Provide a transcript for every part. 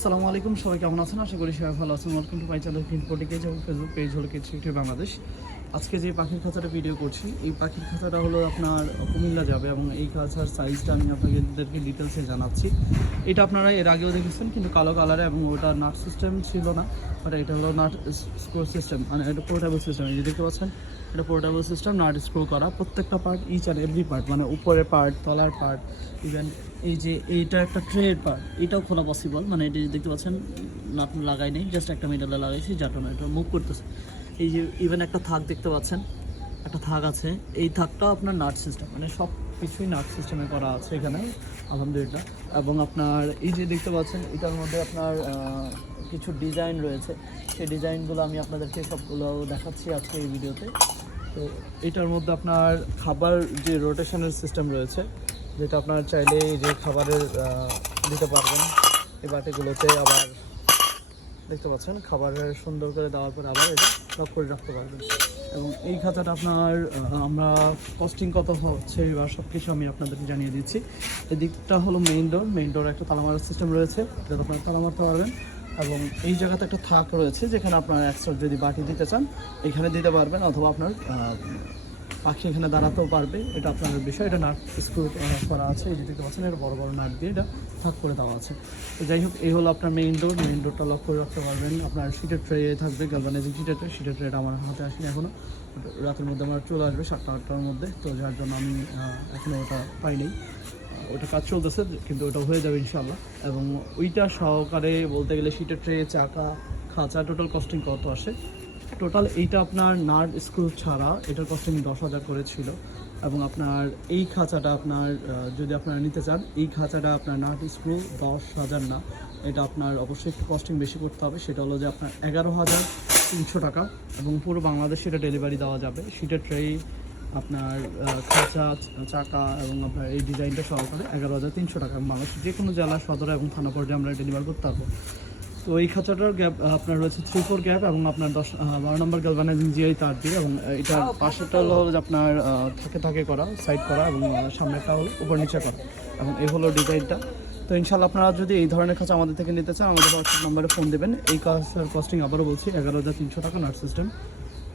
আসসালামু আলাইকুম, সবাই কেমন আছেন? আশা করি সবাই ভালো আছেন। Welcome to my channel film পোটিকেজ এবং ফেসবুক পেজ হল কিছু ইউটিউব বাংলাদেশ আজকে যে পাখির খাঁচাটা ভিডিও করছি, এই পাখির খাঁচাটা হলো আপনার কুমিল্লা যাবে এবং এই খাঁচার সাইজটা আমি আপনাদেরকে ডিটেলসে জানাচ্ছি। এটা আপনারা এর আগেও দেখেছেন, কিন্তু কালো কালারে এবং ওটা নাট সিস্টেম ছিল না বাট এটা হলো নাট স্ক্রো সিস্টেম মানে এটা পোর্টেবল সিস্টেম এই যে দেখতে পাচ্ছেন, এটা পোর্টেবল সিস্টেম নাট স্ক্রো করা। প্রত্যেকটা পার্ট ইচ আর এভরি পার্ট মানে উপরের পার্ট তলার পার্ট ইভেন এই যে এইটা একটা ট্রের পার্ট এটাও খোলা পসিবল মানে এটা দেখতে পাচ্ছেন নাট লাগাই নেই জাস্ট একটা মিডলে লাগাইছি যাটা না এটা মুভ করতেছে। এই যে ইভেন একটা থাক দেখতে পাচ্ছেন, একটা থাক আছে। এই থাকটাও আপনার নাট সিস্টেম মানে সব কিছুই নাট সিস্টেমে করা আছে এখানে, আলহামদুলিল্লাহ। এবং আপনার এই যে দেখতে পাচ্ছেন, এটার মধ্যে আপনার কিছু ডিজাইন রয়েছে। সেই ডিজাইনগুলো আমি আপনাদেরকে সবগুলো দেখাচ্ছি আজকে এই ভিডিওতে। তো এটার মধ্যে আপনার খাবার যে রোটেশনের সিস্টেম রয়েছে, যেটা আপনার চাইলে যে খাবারের দিতে পারবেন। এই বাটিগুলোতে আবার দেখতে পাচ্ছেন, খাবারের সুন্দর করে দেওয়ার পর আবার এটা করে রাখতে পারবেন। এবং এই খাতাটা আপনার আমরা কস্টিং কত হচ্ছে বা সব কিছু আমি আপনাদেরকে জানিয়ে দিচ্ছি। এদিকটা হলো মেইন ডোর মেইন ডোর একটা তালা মারার সিস্টেম রয়েছে যেটা আপনারা তালা মারতে পারবেন। এবং এই জায়গাতে একটা থাক রয়েছে, যেখানে আপনার এক্সট্রা যদি বাটি দিতে চান, এখানে দিতে পারবেন, অথবা আপনার পাখি এখানে দাঁড়াতেও পারবে। এটা আপনার বিষয়। এটা নাট স্ক্রু করা আছে। এই দেখতে পাচ্ছেন, এটা বড় বড় নাট দিয়ে এটা ভাগ করে দেওয়া আছে। তো যাই হোক, এই হলো আপনার মেইন ডোর মেইন ডোরটা লক করে রাখতে পারবেন। আপনার সিটের ট্রে থাকবে গ্যালভানাইজিং সিটের ট্রে সিটের ট্রেটা আমার হাতে আসেনি এখনও রাতের মধ্যে আমার চলে আসবে, সাতটা, আটটার মধ্যে। তো যার জন্য আমি এখনও ওটা পাই পাইনি ওটা কাজ চলতেছে, কিন্তু ওটা হয়ে যাবে ইনশাল্লাহ এবং ওইটা সহকারে বলতে গেলে সিটের ট্রে চাকা খাঁচা টোটাল কস্টিং কত আসে? টোটাল এইটা আপনার নার্ভ স্ক্রু ছাড়া এটার কস্টিং দশ হাজার করে ছিল। এবং আপনার এই খাঁচাটা আপনার যদি আপনারা নিতে চান, এই খাঁচাটা আপনার নাট স্ক্রু দশ হাজার না। এটা আপনার অবশ্যই একটু কস্টিং বেশি করতে হবে। সেটা হলো যে আপনার এগারো হাজার তিনশো টাকা এবং পুরো বাংলাদেশে এটা ডেলিভারি দেওয়া যাবে। সিটের ট্রে আপনার খাঁচা, চাকা এবং আপনার এই ডিজাইনটা সহকারে এগারো হাজার তিনশো টাকা। বাংলাদেশ যে কোনো জেলা, সদর এবং থানা পর্যায়ে আমরা ডেলিভার করতে পারব। তো এই খাঁচাটার গ্যাপ আপনার রয়েছে থ্রি ফোর গ্যাপ এবং আপনার দশ বারো নম্বর গ্যালভানাইজিং জিআই তার দিয়ে এবং এটার পাশেরটা হলো আপনার থাকে থাকে করা সাইড করা এবং সামনেটা হলো উপর নিচে করা। এবং এই হলো ডিজাইনটা। তো ইনশাল্লাহ আপনারা যদি এই ধরনের খাঁচা আমাদের থেকে নিতে চান আমাদের হোয়াটসঅ্যাপ নাম্বারে ফোন দেবেন। এই কাজের কস্টিং আবারও বলছি এগারো হাজার তিনশো টাকা নাট সিস্টেম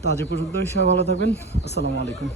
তো আজ পর্যন্ত সবাই ভালো থাকবেন। আসসালামু আলাইকুম।